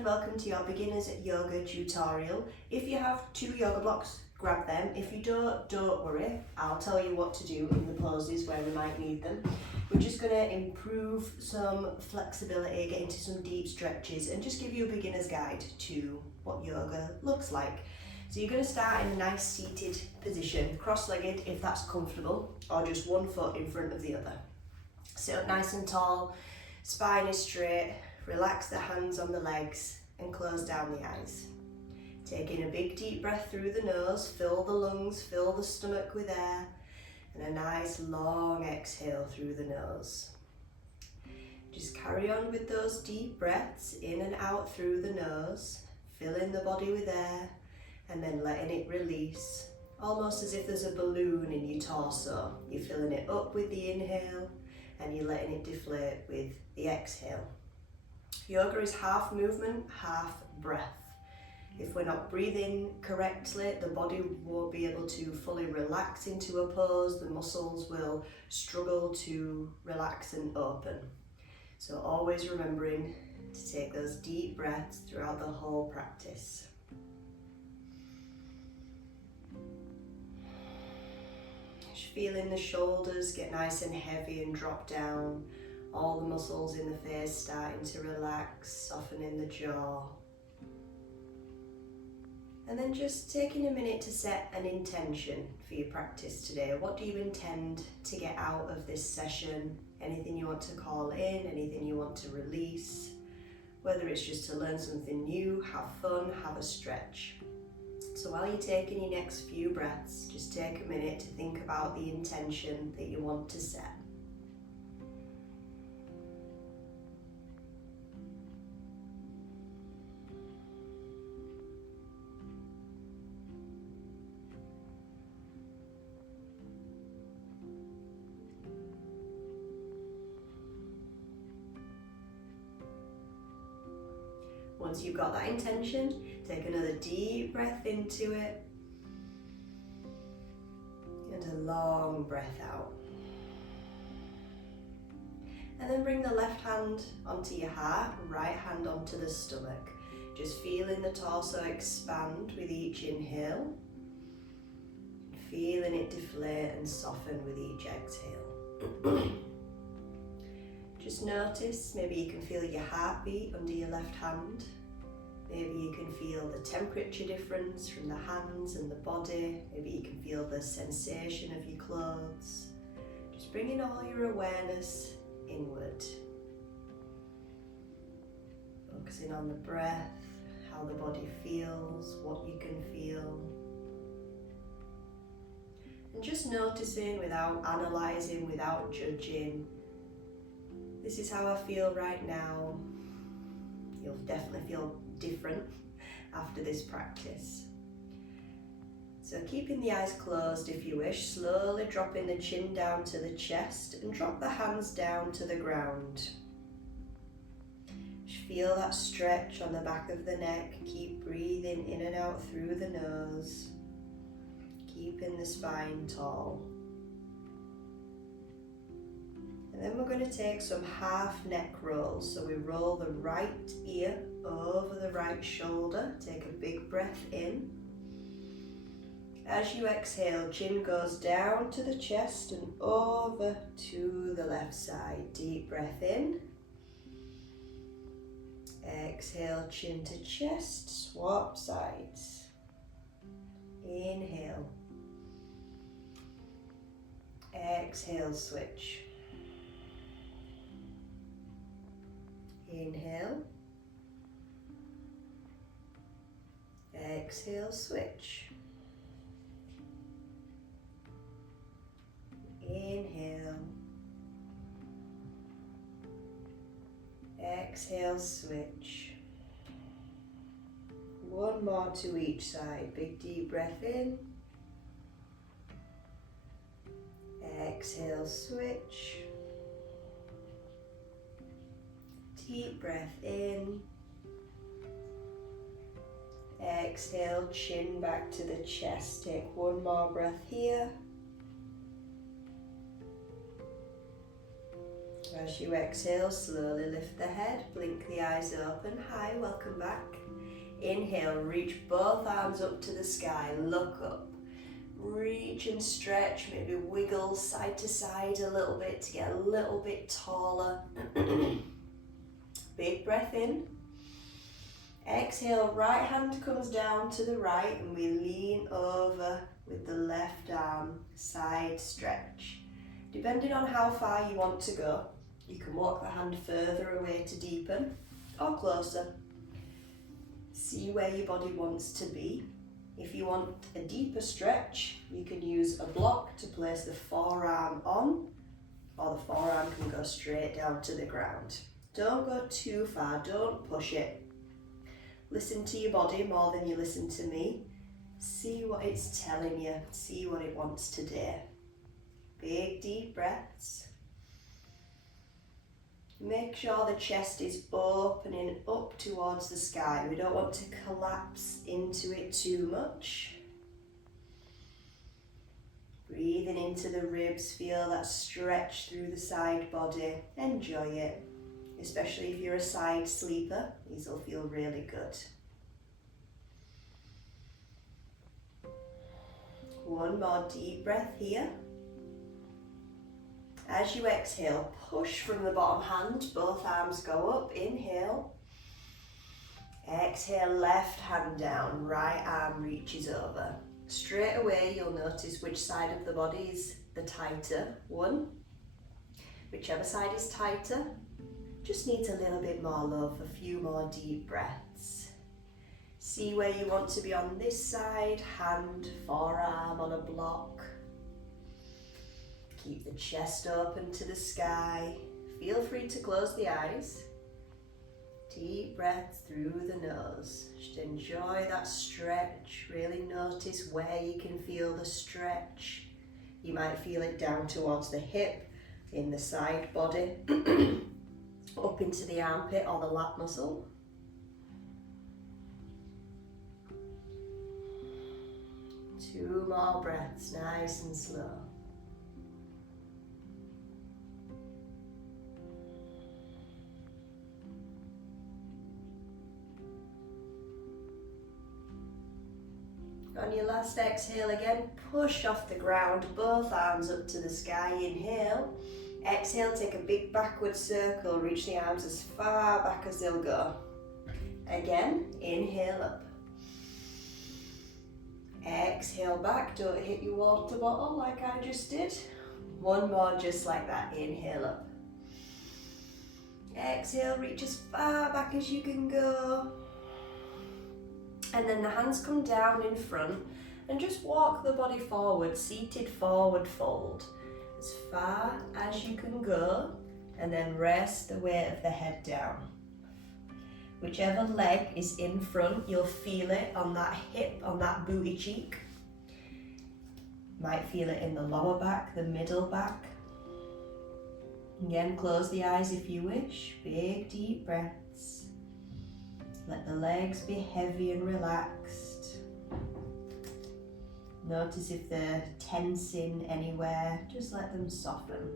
and welcome to your beginner's yoga tutorial. If you have 2 yoga blocks, grab them. If you don't worry. I'll tell you what to do in the poses where we might need them. We're just going to improve some flexibility, get into some deep stretches and just give you a beginner's guide to what yoga looks like. So you're going to start in a nice seated position, cross-legged if that's comfortable, or just one foot in front of the other. Sit up nice and tall, spine is straight, relax the hands on the legs and close down the eyes. Taking a big deep breath through the nose, fill the lungs, fill the stomach with air, and a nice long exhale through the nose. Just carry on with those deep breaths in and out through the nose, filling the body with air, and then letting it release, almost as if there's a balloon in your torso. You're filling it up with the inhale, and you're letting it deflate with the exhale. Yoga is half movement, half breath. If we're not breathing correctly, the body won't be able to fully relax into a pose. The muscles will struggle to relax and open. So always remembering to take those deep breaths throughout the whole practice. Just feeling the shoulders get nice and heavy and drop down. All the muscles in the face starting to relax, softening the jaw. And then just taking a minute to set an intention for your practice today. What do you intend to get out of this session? Anything you want to call in, anything you want to release? Whether it's just to learn something new, have fun, have a stretch. So while you're taking your next few breaths, just take a minute to think about the intention that you want to set. Once you've got that intention, take another deep breath into it and a long breath out. And then bring the left hand onto your heart, right hand onto the stomach. Just feeling the torso expand with each inhale, feeling it deflate and soften with each exhale. Just notice, maybe you can feel your heartbeat under your left hand. Maybe you can feel the temperature difference from the hands and the body. Maybe you can feel the sensation of your clothes. Just bringing all your awareness inward. Focusing on the breath, how the body feels, what you can feel. And just noticing without analysing, without judging. This is how I feel right now. You'll definitely feel different after this practice. So keeping the eyes closed if you wish, slowly dropping the chin down to the chest and drop the hands down to the ground. Just feel that stretch on the back of the neck. Keep breathing in and out through the nose, keeping the spine tall. And then we're going to take some half neck rolls. So we roll the right ear over the right shoulder. Take a big breath in. As you exhale, chin goes down to the chest and over to the left side. Deep breath in. Exhale, chin to chest, swap sides. Inhale. Exhale, switch. Inhale, exhale, switch. Inhale, exhale, switch. One more to each side. Big deep breath in. Exhale, switch. Deep breath in. Exhale, chin back to the chest. Take one more breath here. As you exhale, slowly lift the head, blink the eyes open. Hi, welcome back. Inhale, reach both arms up to the sky, look up. Reach and stretch, maybe wiggle side to side a little bit to get a little bit taller. Big breath in. Exhale, right hand comes down to the right and we lean over with the left arm, side stretch. Depending on how far you want to go, you can walk the hand further away to deepen or closer. See where your body wants to be. If you want a deeper stretch, you can use a block to place the forearm on, or the forearm can go straight down to the ground. Don't go too far, don't push it. Listen to your body more than you listen to me. See what it's telling you, see what it wants today. Big deep breaths. Make sure the chest is opening up towards the sky. We don't want to collapse into it too much. Breathing into the ribs, feel that stretch through the side body. Enjoy it, especially if you're a side sleeper. These will feel really good. One more deep breath here. As you exhale, push from the bottom hand, both arms go up, inhale. Exhale, left hand down, right arm reaches over. Straight away you'll notice which side of the body is the tighter one. Whichever side is tighter, just needs a little bit more love, a few more deep breaths. See where you want to be on this side, hand, forearm on a block. Keep the chest open to the sky. Feel free to close the eyes. Deep breath through the nose. Just enjoy that stretch. Really notice where you can feel the stretch. You might feel it down towards the hip, in the side body, up into the armpit or the lat muscle. Two more breaths, nice and slow. On your last exhale again, push off the ground, both arms up to the sky, inhale. Exhale, take a big backward circle, reach the arms as far back as they'll go. Again, inhale up. Exhale back, don't hit your water bottle like I just did. One more just like that, inhale up. Exhale, reach as far back as you can go. And then the hands come down in front and just walk the body forward, seated forward fold. As far as you can go, and then rest the weight of the head down. Whichever leg is in front, you'll feel it on that hip, on that booty cheek. Might feel it in the lower back, the middle back. Again, close the eyes if you wish. Big deep breaths. Let the legs be heavy and relaxed. Notice if they're tensing anywhere, just let them soften.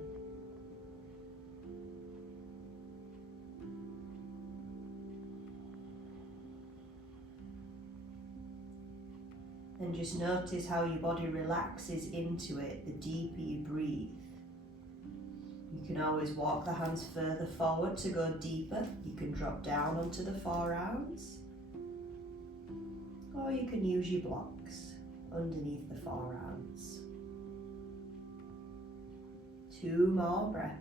And just notice how your body relaxes into it the deeper you breathe. You can always walk the hands further forward to go deeper. You can drop down onto the forearms. Or you can use your blocks underneath the forearms. Two more breaths.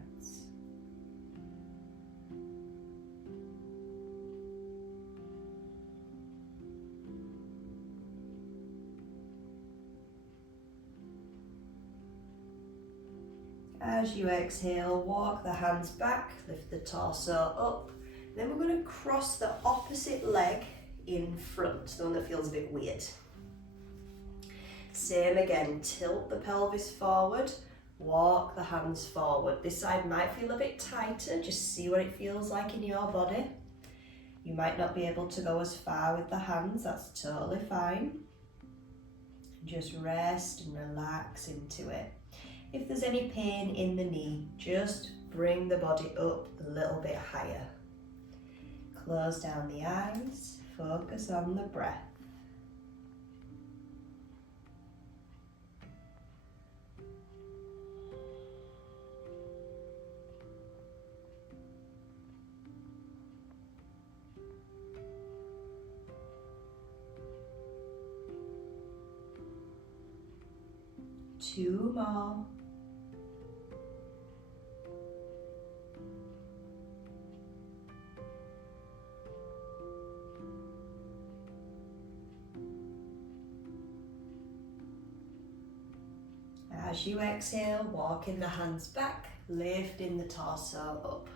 As you exhale, walk the hands back, lift the torso up. Then we're going to cross the opposite leg in front, the one that feels a bit weird. Same again, tilt the pelvis forward, walk the hands forward. This side might feel a bit tighter, just see what it feels like in your body. You might not be able to go as far with the hands, that's totally fine. Just rest and relax into it. If there's any pain in the knee, just Bring the body up a little bit higher. Close down the eyes, focus on the breath. Two more. As you exhale, walking the hands back, lifting the torso up.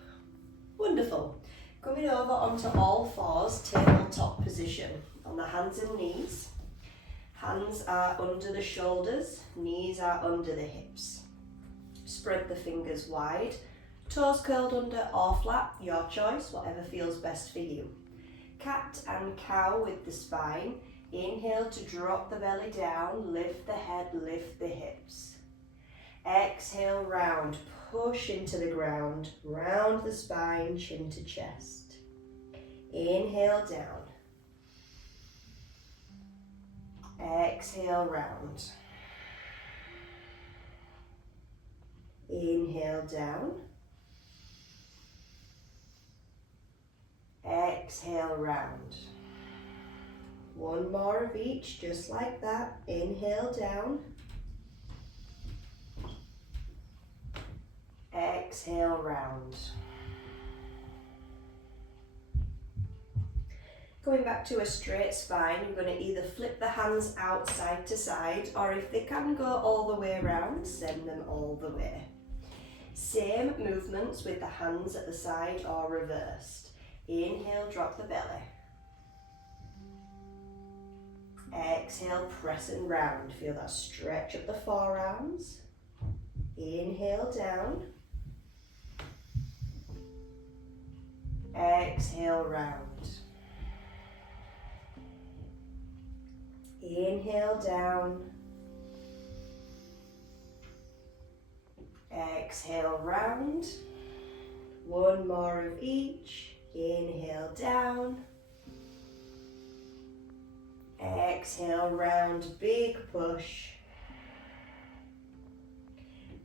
Wonderful. Coming over onto all fours, tabletop position on the hands and knees. Hands are under the shoulders, knees are under the hips. Spread the fingers wide, toes curled under or flat, your choice, whatever feels best for you. Cat and cow with the spine. Inhale to drop the belly down, lift the head, lift the hips. Exhale, round, push into the ground, round the spine, chin to chest. Inhale down. Exhale, round. Inhale down. Exhale, round. One more of each, just like that. Inhale down. Exhale, round. Going back to a straight spine, you're going to either flip the hands out side to side, or if they can go all the way around, send them all the way. Same movements with the hands at the side or reversed. Inhale, drop the belly. Exhale, press and round. Feel that stretch up the forearms. Inhale down. Exhale, round. Inhale down. Exhale, round. One more of each. Inhale down. Exhale, round, big push.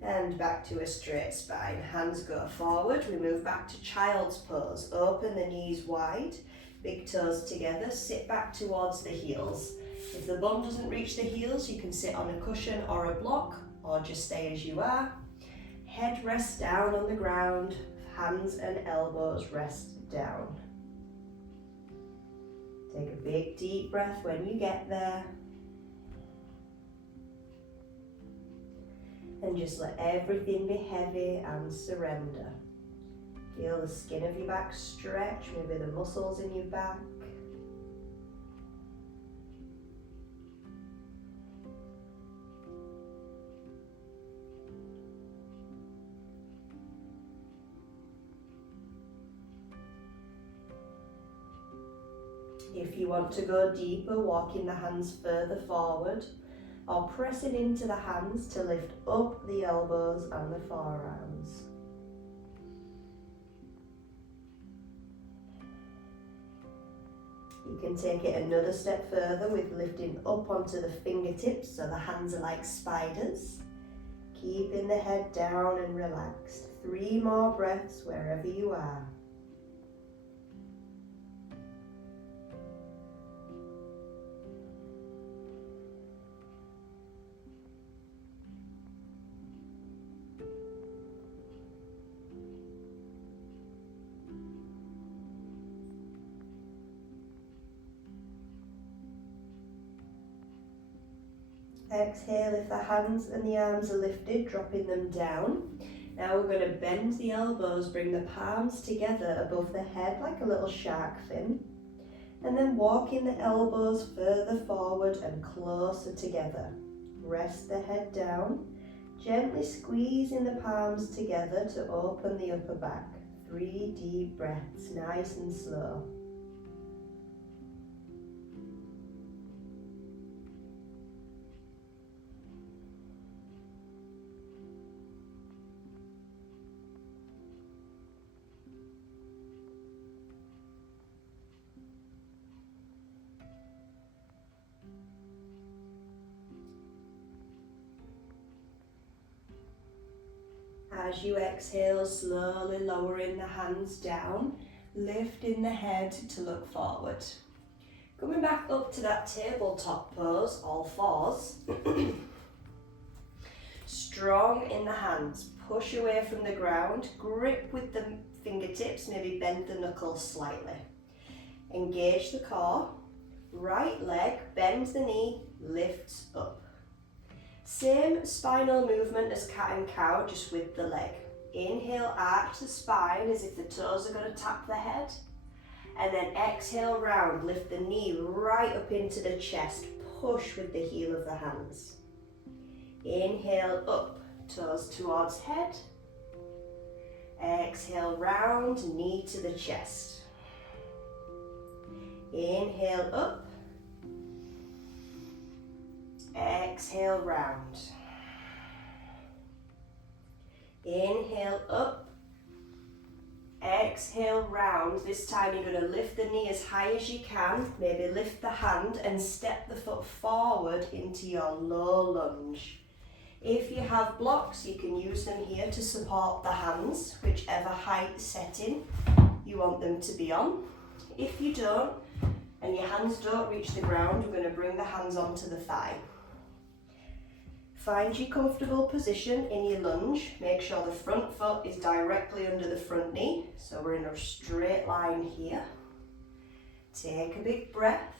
And back to a straight spine. Hands go forward. We move back to child's pose. Open the knees wide. Big toes together. Sit back towards the heels. If the bum doesn't reach the heels, you can sit on a cushion or a block, or just stay as you are. Head rests down on the ground. Hands and elbows rest down. Take a big deep breath when you get there. And just let everything be heavy and surrender. Feel the skin of your back stretch, maybe the muscles in your back. If you want to go deeper, walking the hands further forward or pressing into the hands to lift up the elbows and the forearms. You can take it another step further with lifting up onto the fingertips so the hands are like spiders. Keeping the head down and relaxed. 3 more breaths wherever you are. Exhale if the hands and the arms are lifted, dropping them down. Now we're going to bend the elbows, bring the palms together above the head like a little shark fin. And then walking the elbows further forward and closer together. Rest the head down. Gently squeezing the palms together to open the upper back. 3 deep breaths, nice and slow. As you exhale, slowly lowering the hands down, lifting the head to look forward. Coming back up to that tabletop pose, all fours. Strong in the hands, push away from the ground, grip with the fingertips, maybe bend the knuckles slightly. Engage the core, right leg, bend the knee, lifts up. Same spinal movement as cat and cow, just with the leg. Inhale, arch the spine as if the toes are going to tap the head. And then exhale, round, lift the knee right up into the chest, push with the heel of the hands. Inhale, up, toes towards head. Exhale, round, knee to the chest. Inhale, up. Exhale, round. Inhale, up. Exhale, round. This time you're going to lift the knee as high as you can. Maybe lift the hand and step the foot forward into your low lunge. If you have blocks, you can use them here to support the hands, whichever height setting you want them to be on. If you don't, and your hands don't reach the ground, we're going to bring the hands onto the thigh. Find your comfortable position in your lunge. Make sure the front foot is directly under the front knee. So we're in a straight line here. Take a big breath.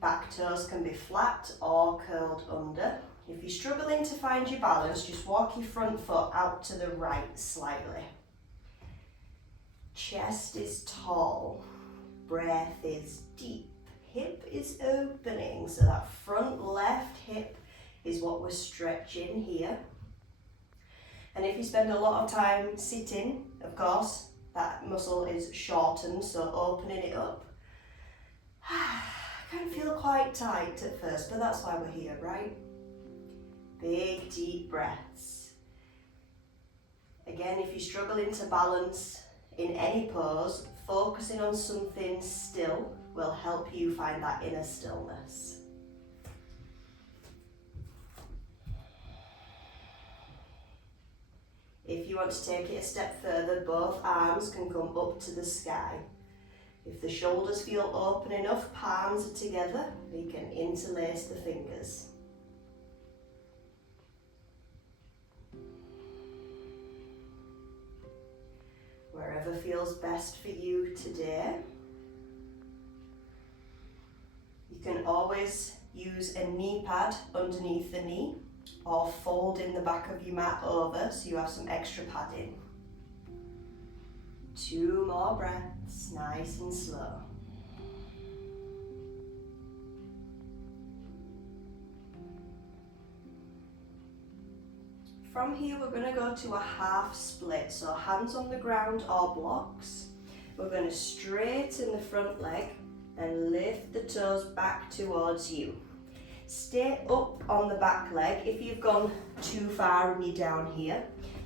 Back toes can be flat or curled under. If you're struggling to find your balance, just walk your front foot out to the right slightly. Chest is tall. Breath is deep. Hip is opening, so that front left hip is what we're stretching here. And if you spend a lot of time sitting, of course, that muscle is shortened, so opening it up. Can feel quite tight at first, but that's why we're here, right? Big, deep breaths. Again, if you're struggling to balance in any pose, focusing on something still will help you find that inner stillness. If you want to take it a step further, both arms can come up to the sky. If the shoulders feel open enough, palms are together, we can interlace the fingers. Wherever feels best for you today. You can always use a knee pad underneath the knee or fold in the back of your mat over so you have some extra padding. 2 more breaths, nice and slow. From here we're going to go to a half split, so hands on the ground or blocks. We're going to straighten the front leg and lift the toes back towards you. Stay up on the back leg. If you've gone too far and you're down here,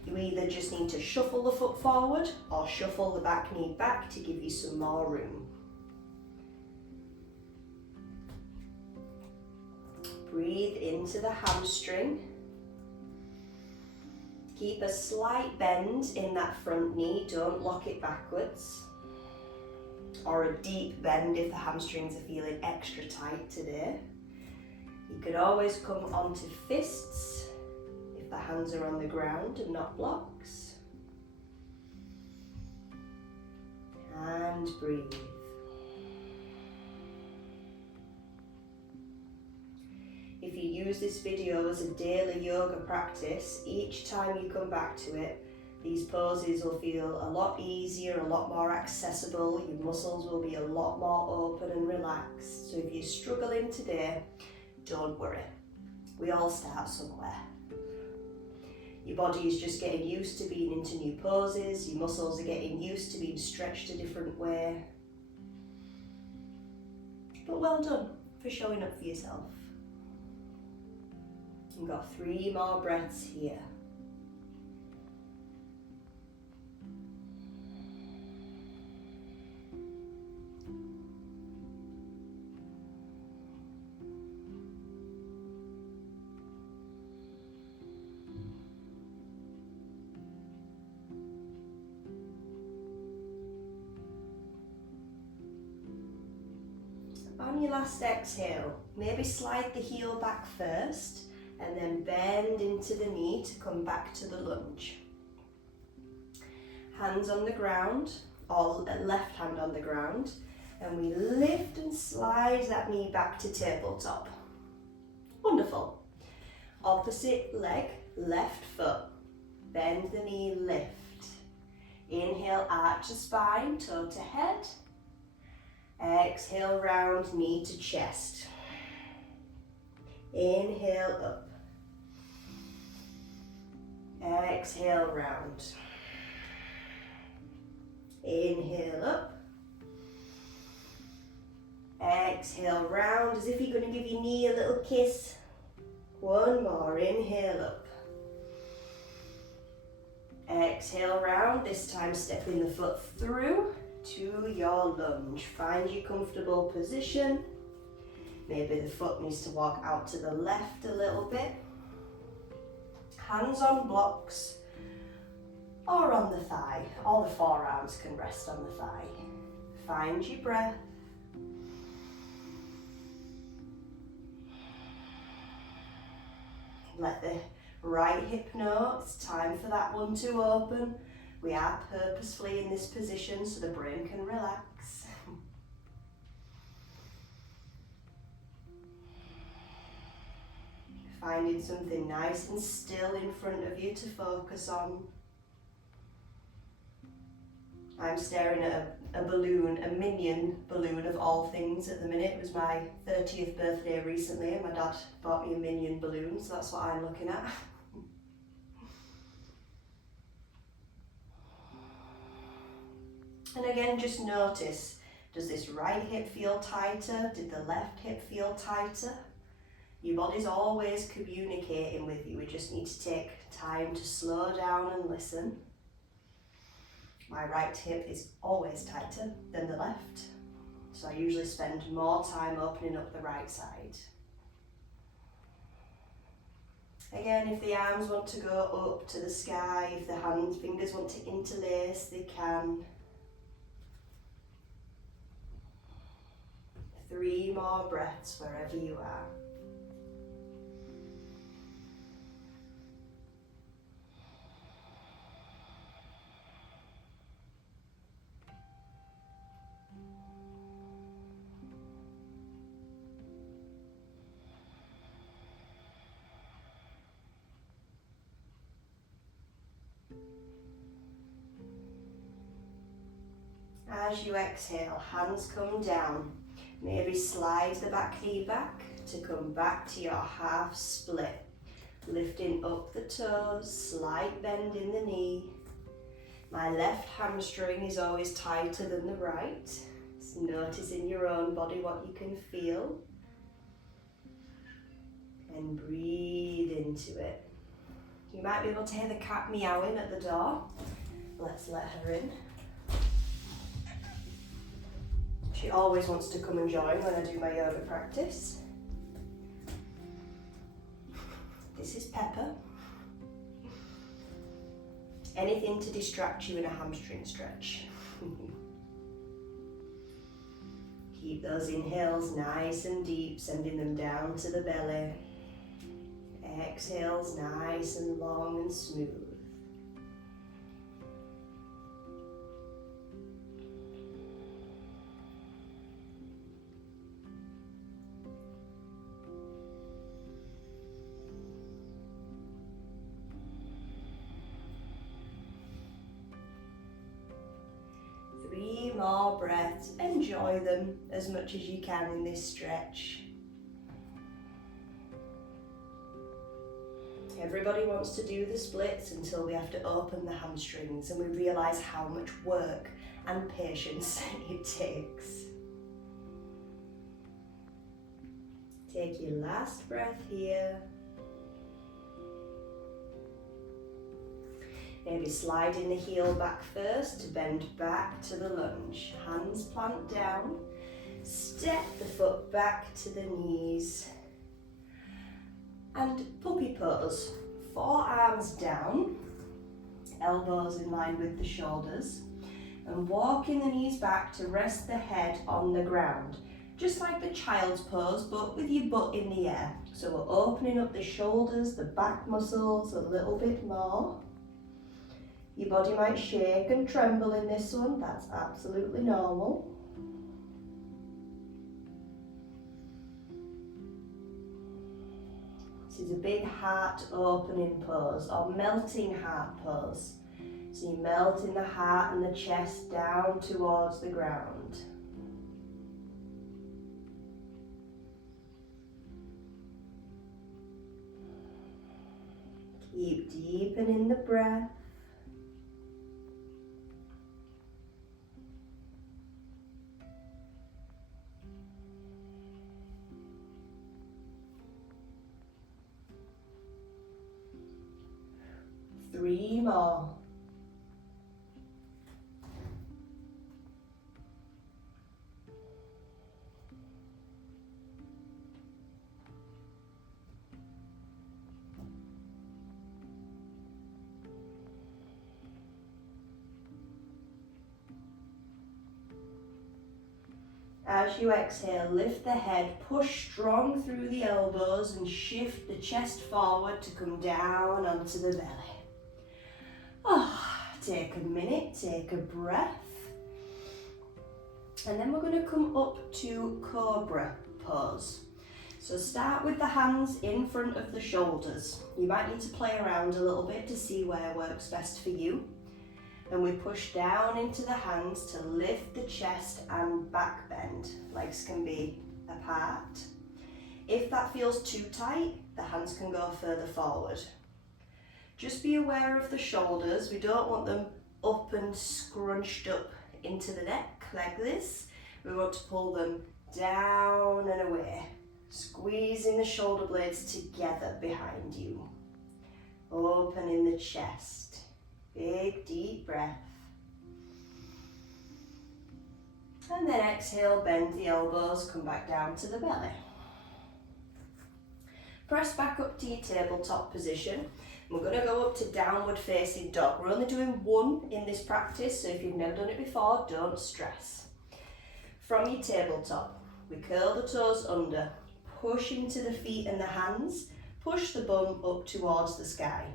you either just need to shuffle the foot forward or shuffle the back knee back to give you some more room. Breathe into the hamstring. Keep a slight bend in that front knee, don't lock it backwards. Or a deep bend if the hamstrings are feeling extra tight today. You can always come onto fists if the hands are on the ground and not blocks. And breathe. If you use this video as a daily yoga practice, each time you come back to it, these poses will feel a lot easier, a lot more accessible. Your muscles will be a lot more open and relaxed. So if you're struggling today, don't worry. We all start somewhere. Your body is just getting used to being into new poses. Your muscles are getting used to being stretched a different way. But well done for showing up for yourself. You've got 3 more breaths here. On your last exhale, maybe slide the heel back first and then bend into the knee to come back to the lunge. Hands on the ground, or left hand on the ground, and we lift and slide that knee back to tabletop. Wonderful. Opposite leg, left foot. Bend the knee, lift. Inhale, arch the spine, toe to head. Exhale, round, knee to chest. Inhale, up. Exhale, round. Inhale, up. Exhale, round, as if you're going to give your knee a little kiss. One more, inhale, up. Exhale, round, this time stepping the foot through to your lunge. Find your comfortable position. Maybe the foot needs to walk out to the left a little bit. Hands on blocks or on the thigh. All the forearms can rest on the thigh. Find your breath. Let the right hip know it's time for that one to open. We are purposefully in this position so the brain can relax. Finding something nice and still in front of you to focus on. I'm staring at a balloon, a minion balloon of all things at the minute. It was my 30th birthday recently and my dad bought me a minion balloon, so that's what I'm looking at. And again, just notice, does this right hip feel tighter? Did the left hip feel tighter? Your body's always communicating with you. We just need to take time to slow down and listen. My right hip is always tighter than the left, so I usually spend more time opening up the right side. Again, if the arms want to go up to the sky, if the fingers want to interlace, they can. 3 more breaths wherever you are. As you exhale, hands come down. Maybe slide the back knee back to come back to your half split. Lifting up the toes, slight bend in the knee. My left hamstring is always tighter than the right. So notice in your own body what you can feel. And breathe into it. You might be able to hear the cat meowing at the door. Let's let her in. She always wants to come and join when I do my yoga practice. This is Pepper. Anything to distract you in a hamstring stretch. Keep those inhales nice and deep, sending them down to the belly. Exhales nice and long and smooth. More breaths. Enjoy them as much as you can in this stretch. Everybody wants to do the splits until we have to open the hamstrings and we realise how much work and patience it takes. Take your last breath here. Maybe sliding the heel back first to bend back to the lunge. Hands plant down. Step the foot back to the knees. And puppy pose. Forearms down. Elbows in line with the shoulders. And walking the knees back to rest the head on the ground. just like the child's pose, but with your butt in the air. So we're opening up the shoulders, the back muscles a little bit more. Your body might shake and tremble in this one, that's absolutely normal. This is a big heart opening pose, or melting heart pose. So you're melting the heart and the chest down towards the ground. Keep deepening the breath. Three more. As you exhale, lift the head, push strong through the elbows and shift the chest forward to come down onto the belly. Take a minute, take a breath. And then we're going to come up to cobra pose. So start with the hands in front of the shoulders. You might need to play around a little bit to see where works best for you. And we push down into the hands to lift the chest and back bend. Legs can be apart. If that feels too tight, the hands can go further forward. Just be aware of the shoulders. We don't want them up and scrunched up into the neck like this. We want to pull them down and away, squeezing the shoulder blades together behind you. Opening the chest. Big deep breath. And then exhale, bend the elbows, come back down to the belly. Press back up to your tabletop position. We're going to go up to downward facing dog. We're only doing one in this practice, so if you've never done it before, don't stress. From your tabletop, we curl the toes under, push into the feet and the hands, push the bum up towards the sky.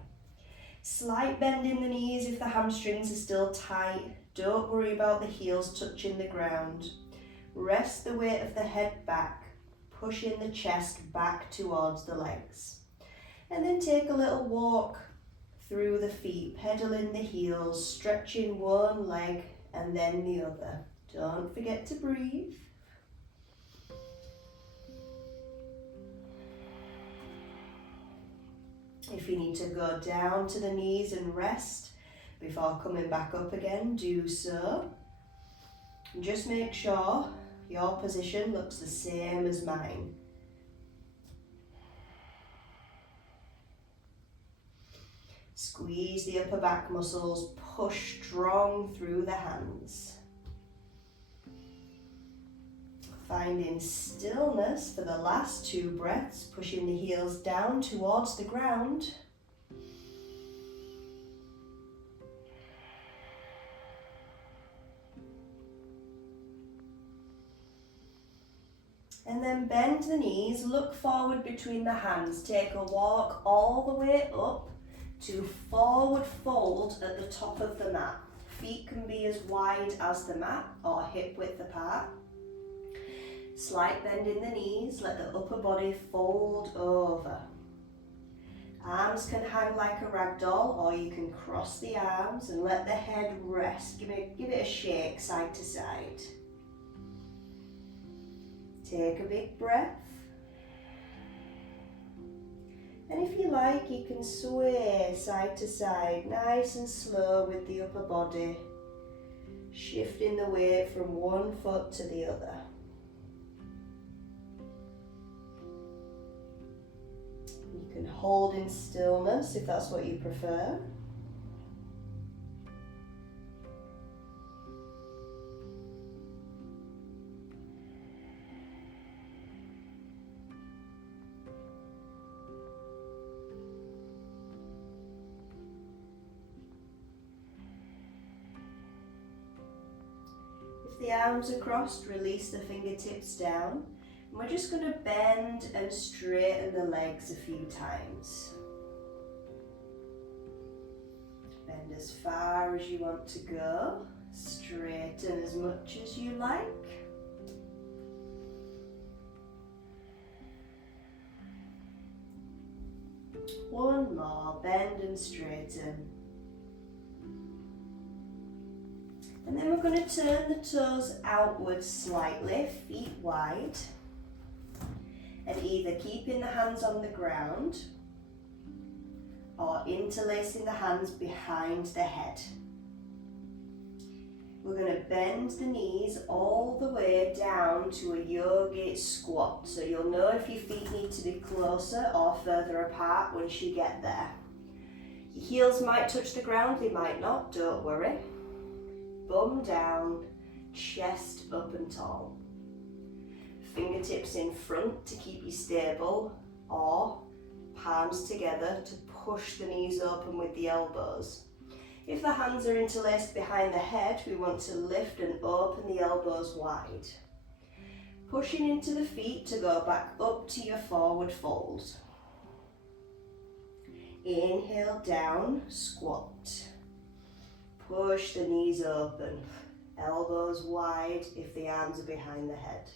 Slight bend in the knees if the hamstrings are still tight. Don't worry about the heels touching the ground. Rest the weight of the head back, pushing the chest back towards the legs. And then take a little walk through the feet, pedaling the heels, stretching one leg and then the other. Don't forget to breathe. If you need to go down to the knees and rest before coming back up again, do so. And just make sure your position looks the same as mine. Squeeze the upper back muscles, push strong through the hands. Finding stillness for the last two breaths, pushing the heels down towards the ground. And then bend the knees, look forward between the hands, take a walk all the way up to forward fold at the top of the mat. Feet can be as wide as the mat or hip width apart. Slight bend in the knees, let the upper body fold over. Arms can hang like a rag doll, or you can cross the arms and let the head rest. Give it a shake side to side. Take a big breath. And if you like, you can sway side to side, nice and slow with the upper body, shifting the weight from one foot to the other. You can hold in stillness if that's what you prefer. the arms are crossed, release the fingertips down. And we're just going to bend and straighten the legs a few times. Bend as far as you want to go. Straighten as much as you like. One more, bend and straighten. And then we're going to turn the toes outwards slightly, feet wide. And either keeping the hands on the ground or interlacing the hands behind the head. We're going to bend the knees all the way down to a yogi squat. So you'll know if your feet need to be closer or further apart once you get there. Your heels might touch the ground, they might not, don't worry. Bum down, chest up and tall. Fingertips in front to keep you stable, or palms together to push the knees open with the elbows. If the hands are interlaced behind the head, we want to lift and open the elbows wide. Pushing into the feet to go back up to your forward fold. Inhale down, squat. Push the knees open, elbows wide if the arms are behind the head.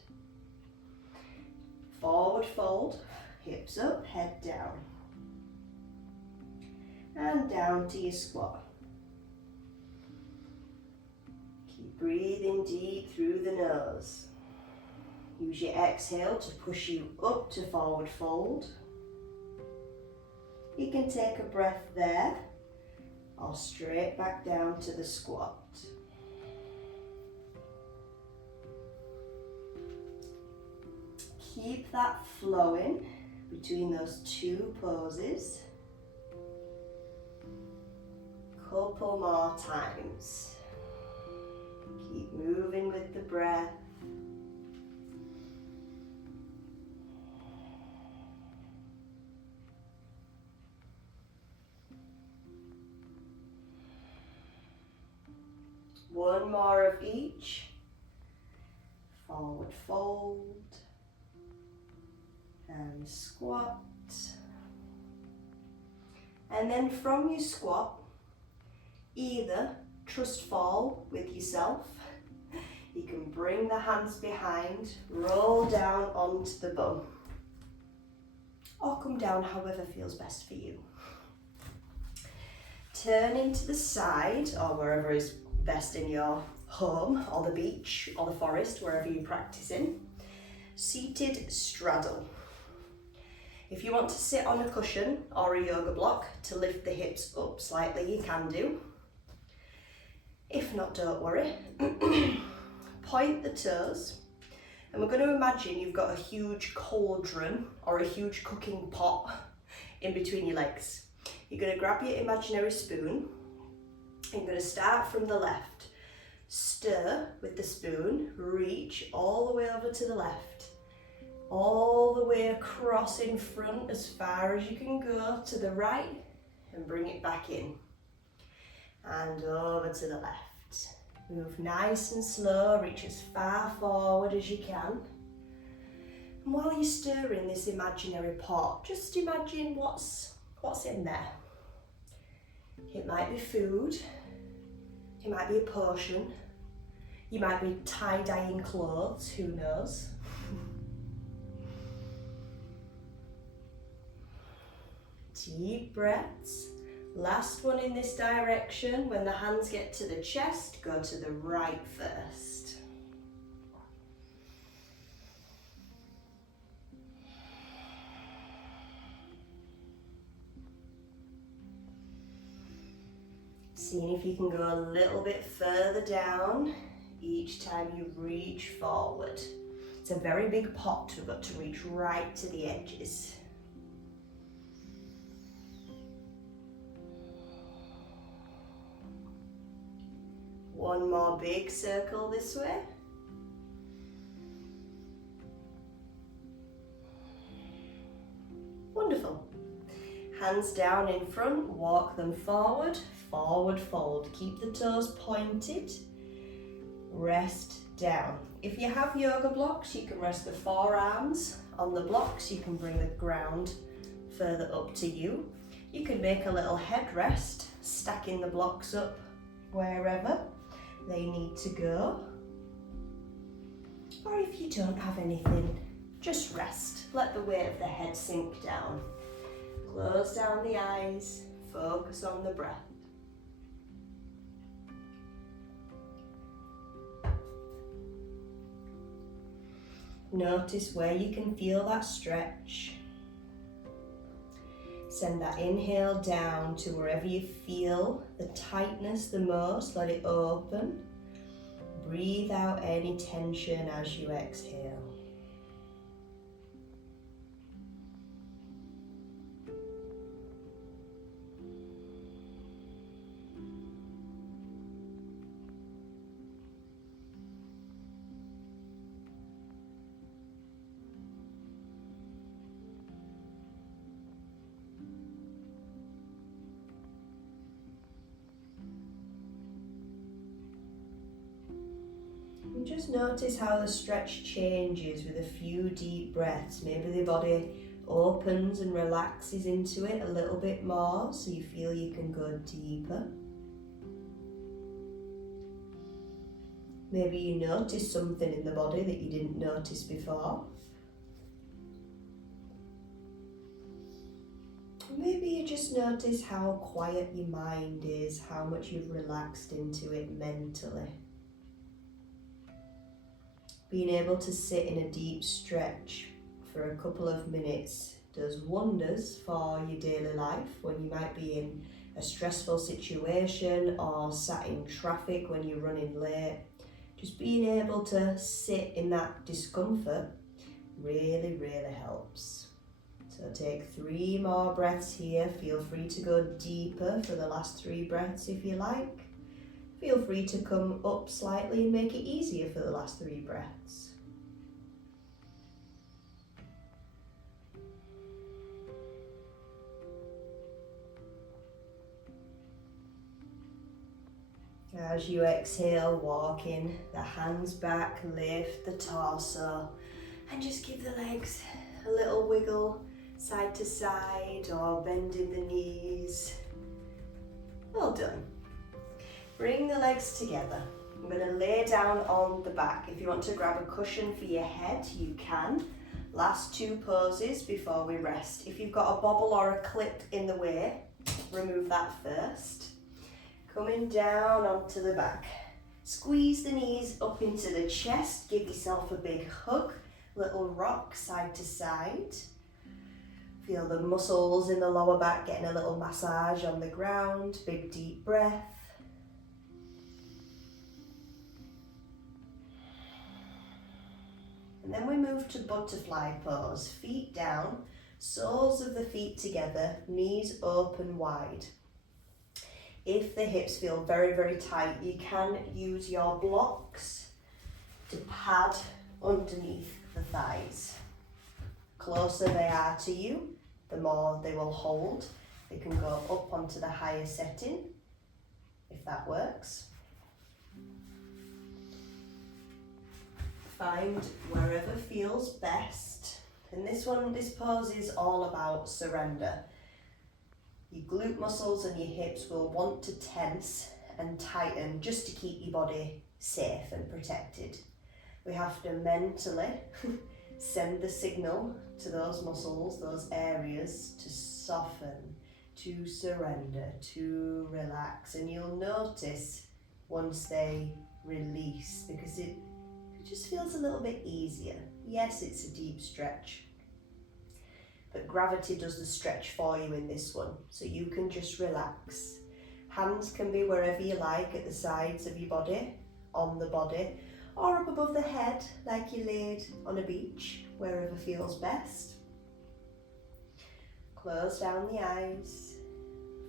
Forward fold, hips up, head down. And down to your squat. Keep breathing deep through the nose. Use your exhale to push you up to forward fold. You can take a breath there, or straight back down to the squat. Keep that flowing between those two poses. Couple more times. Keep moving with the breath. One more of each. Forward fold. And squat. And then from your squat, either trust fall with yourself. You can bring the hands behind, roll down onto the bum. Or come down however feels best for you. Turn into the side or wherever is best in your home or the beach or the forest, wherever you're practicing. Seated straddle. If you want to sit on a cushion or a yoga block to lift the hips up slightly, you can do. If not, don't worry. Point the toes, and we're going to imagine you've got a huge cauldron or a huge cooking pot in between your legs. You're going to grab your imaginary spoon, and you're going to start from the left. Stir with the spoon, reach all the way over to the left. All the way across in front as far as you can go to the right, and bring it back in. And over to the left. Move nice and slow, reach as far forward as you can. And while you're stirring this imaginary pot, just imagine what's in there. It might be food, it might be a potion, you might be tie-dyeing clothes, who knows. Deep breaths. Last one in this direction. When the hands get to the chest, go to the right first. Seeing if you can go a little bit further down each time you reach forward. It's a very big pot, we've got to reach right to the edges. One more big circle this way. Wonderful. Hands down in front, walk them forward, forward fold. Keep the toes pointed. Rest down. If you have yoga blocks, you can rest the forearms on the blocks. You can bring the ground further up to you. You can make a little headrest, stacking the blocks up wherever they need to go. Or if you don't have anything, just rest. Let the weight of the head sink down. Close down the eyes, focus on the breath. Notice where you can feel that stretch. Send that inhale down to wherever you feel the tightness the most. Let it open. Breathe out any tension as you exhale. And just notice how the stretch changes with a few deep breaths. Maybe the body opens and relaxes into it a little bit more so you feel you can go deeper. Maybe you notice something in the body that you didn't notice before. Maybe you just notice how quiet your mind is, how much you've relaxed into it mentally. Being able to sit in a deep stretch for a couple of minutes does wonders for your daily life when you might be in a stressful situation or sat in traffic when you're running late. Just being able to sit in that discomfort really, really helps. So take 3 more breaths here. Feel free to go deeper for the last 3 breaths if you like. Feel free to come up slightly and make it easier for the last 3 breaths. As you exhale, walk in the hands back, lift the torso, and just give the legs a little wiggle side to side or bending the knees. Well done. Bring the legs together. I'm going to lay down on the back. If you want to grab a cushion for your head, you can. Last 2 poses before we rest. If you've got a bobble or a clip in the way, remove that first. Coming down onto the back. Squeeze the knees up into the chest. Give yourself a big hug. Little rock side to side. Feel the muscles in the lower back getting a little massage on the ground. Big deep breath. And then we move to butterfly pose. Feet down, soles of the feet together, knees open wide. If the hips feel very, very tight, you can use your blocks to pad underneath the thighs. Closer they are to you, the more they will hold. They can go up onto the higher setting, if that works. Find wherever feels best. And this pose is all about surrender. Your glute muscles and your hips will want to tense and tighten just to keep your body safe and protected. We have to mentally send the signal to those muscles, those areas, to soften, to surrender, to relax. And you'll notice once they release, because it just feels a little bit easier. Yes, it's a deep stretch, but gravity does the stretch for you in this one, so you can just relax. Hands can be wherever you like, at the sides of your body, on the body, or up above the head like you laid on a beach, wherever feels best. Close down the eyes,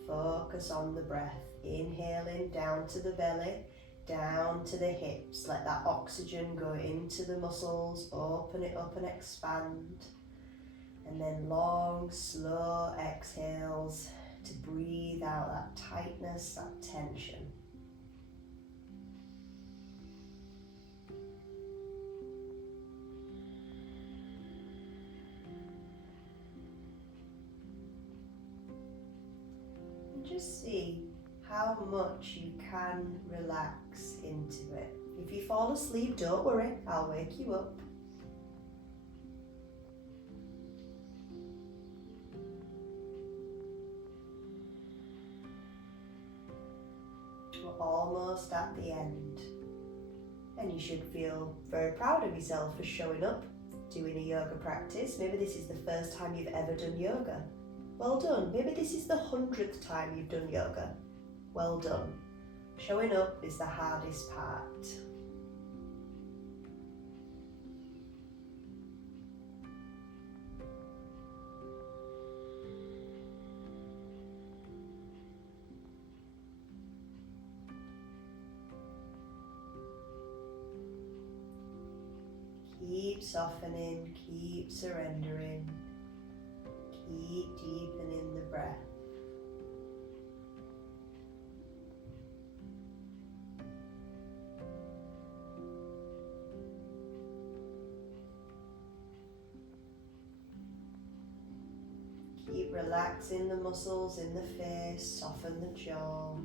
focus on the breath, inhaling down to the belly, down to the hips. Let that oxygen go into the muscles, open it up and expand. And then long, slow exhales to breathe out that tightness, that tension. just see how much you can relax into it. If you fall asleep, don't worry, I'll wake you up. We're almost at the end. And you should feel very proud of yourself for showing up, doing a yoga practice. Maybe this is the first time you've ever done yoga. Well done. Maybe this is the 100th time you've done yoga. Well done. Showing up is the hardest part. Keep softening, keep surrendering, keep deepening the breath. Keep relaxing the muscles in the face, soften the jaw.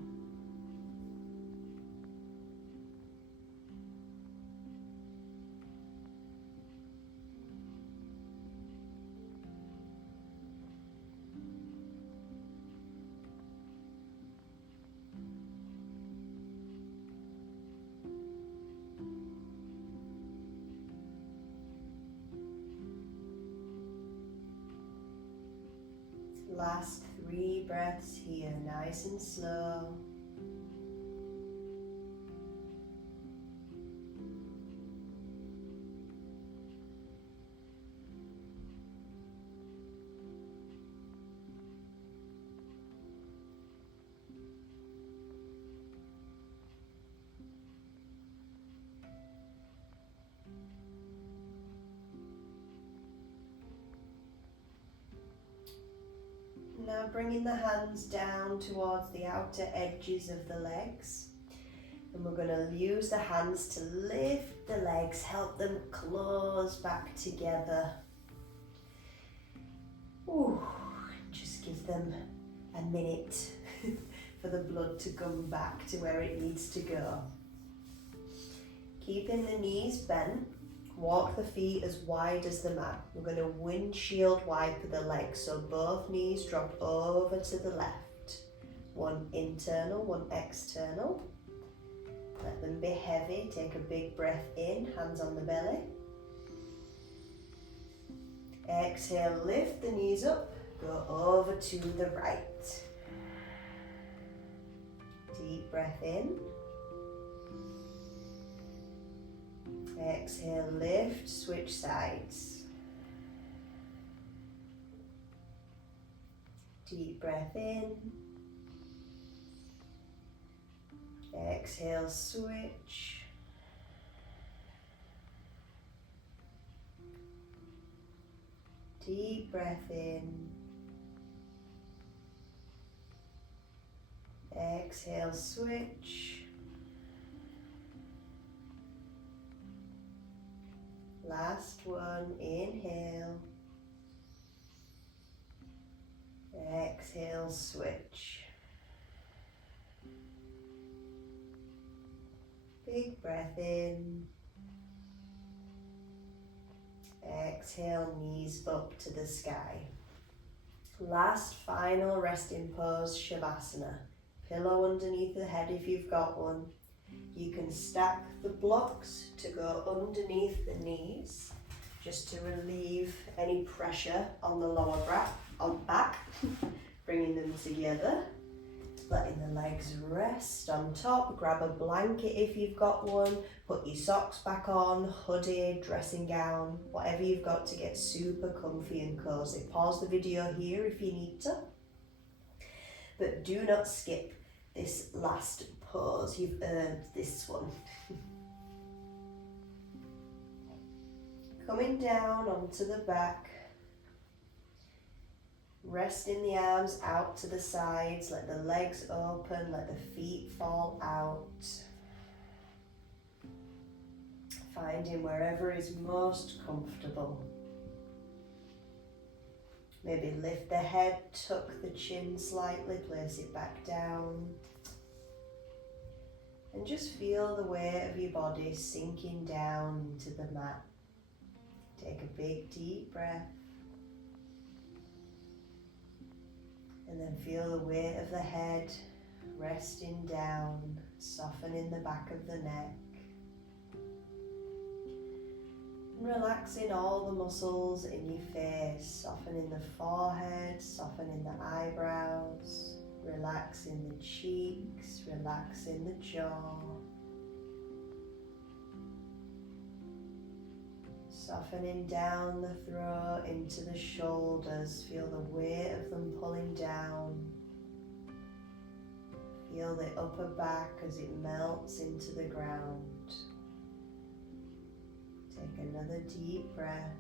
Last 3 breaths here, nice and slow. Now bringing the hands down towards the outer edges of the legs. And we're going to use the hands to lift the legs, help them close back together. Ooh, just give them a minute for the blood to come back to where it needs to go. Keeping the knees bent. Walk the feet as wide as the mat. We're going to windshield wiper the legs, so both knees drop over to the left. One internal, one external. Let them be heavy. Take a big breath in, hands on the belly. Exhale, lift the knees up, go over to the right. Deep breath in. Exhale, lift, switch sides. Deep breath in. Exhale, switch. Deep breath in. Exhale, switch. Last one, inhale. Exhale, switch. Big breath in. Exhale, knees up to the sky. Last final resting pose, Shavasana. Pillow underneath the head if you've got one. You can stack the blocks to go underneath the knees, just to relieve any pressure on the lower back, bringing them together. Letting the legs rest on top. Grab a blanket if you've got one. Put your socks back on, hoodie, dressing gown, whatever you've got to get super comfy and cozy. Pause the video here if you need to. But do not skip this last pose. You've earned this one. Coming down onto the back. Resting the arms out to the sides, let the legs open, let the feet fall out. Finding wherever is most comfortable. Maybe lift the head, tuck the chin slightly, place it back down. And just feel the weight of your body sinking down into the mat. Take a big deep breath. And then feel the weight of the head resting down, softening the back of the neck. And relaxing all the muscles in your face, softening the forehead, softening the eyebrows, relaxing the cheeks, relaxing the jaw. Softening down the throat into the shoulders, feel the weight of them pulling down. Feel the upper back as it melts into the ground. Take another deep breath.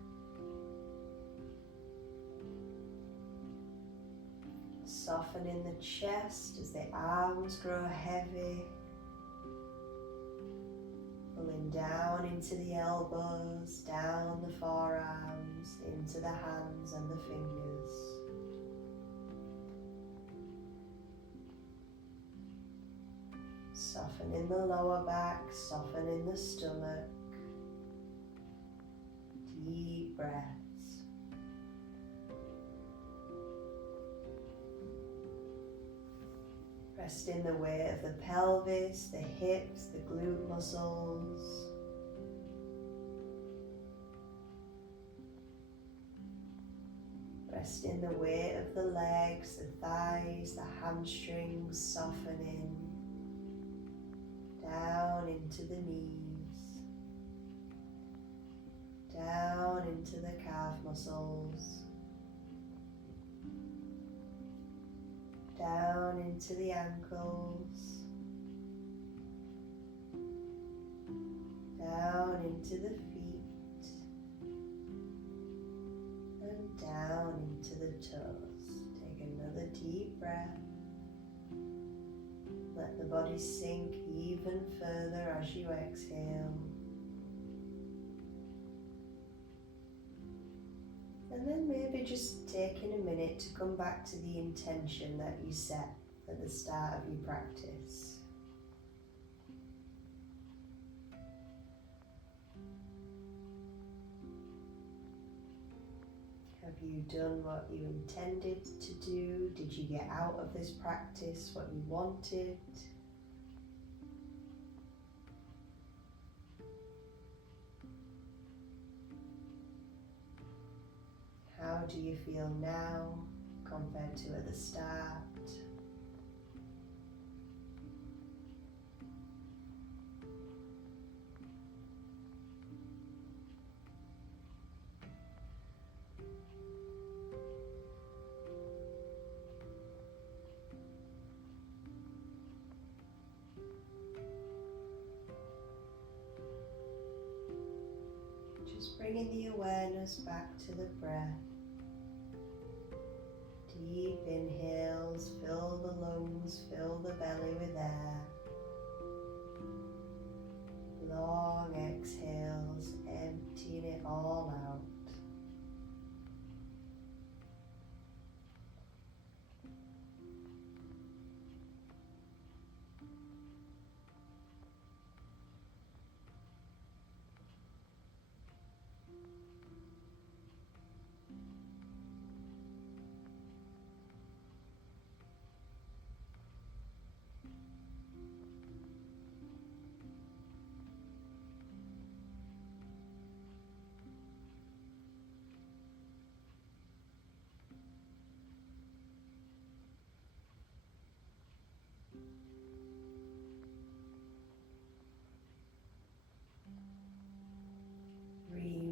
Softening the chest as the arms grow heavy. Pulling down into the elbows, down the forearms, into the hands and the fingers. Softening the lower back, softening the stomach. Deep breaths. Resting the weight of the pelvis, the hips, the glute muscles. Resting the weight of the legs, the thighs, the hamstrings, softening down into the knees, down into the calf muscles, down into the ankles, down into the feet, and down into the toes. Take another deep breath. Let the body sink even further as you exhale. And then maybe just taking a minute to come back to the intention that you set at the start of your practice. Have you done what you intended to do? Did you get out of this practice what you wanted? How do you feel now compared to at the start? Just bringing the awareness back to the breath. Deep inhales, fill the lungs, fill the belly with air. Long exhales, emptying it all out.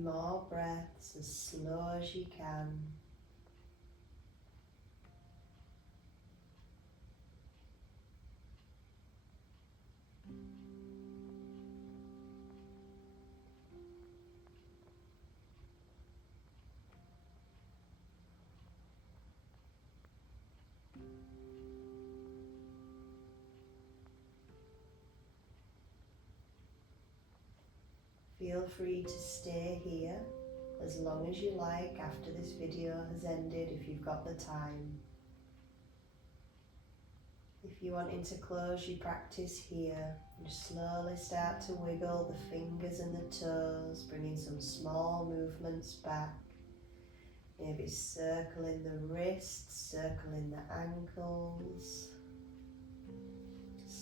More breaths as slow as you can. Feel free to stay here as long as you like after this video has ended if you've got the time. If you're wanting to close your practice here, just slowly start to wiggle the fingers and the toes, bringing some small movements back. Maybe circling the wrists, circling the ankles.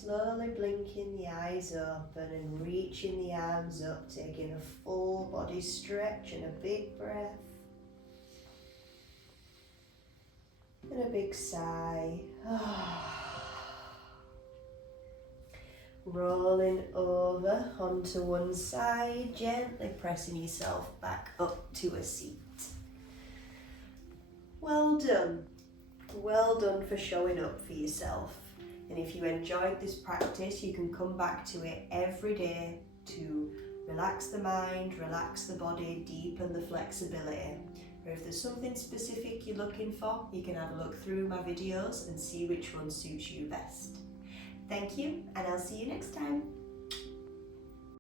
Slowly blinking the eyes open and reaching the arms up, taking a full body stretch and a big breath. And a big sigh. Rolling over onto one side, gently pressing yourself back up to a seat. Well done. Well done for showing up for yourself. And if you enjoyed this practice, you can come back to it every day to relax the mind, relax the body, deepen the flexibility. Or if there's something specific you're looking for, you can have a look through my videos and see which one suits you best. Thank you, and I'll see you next time.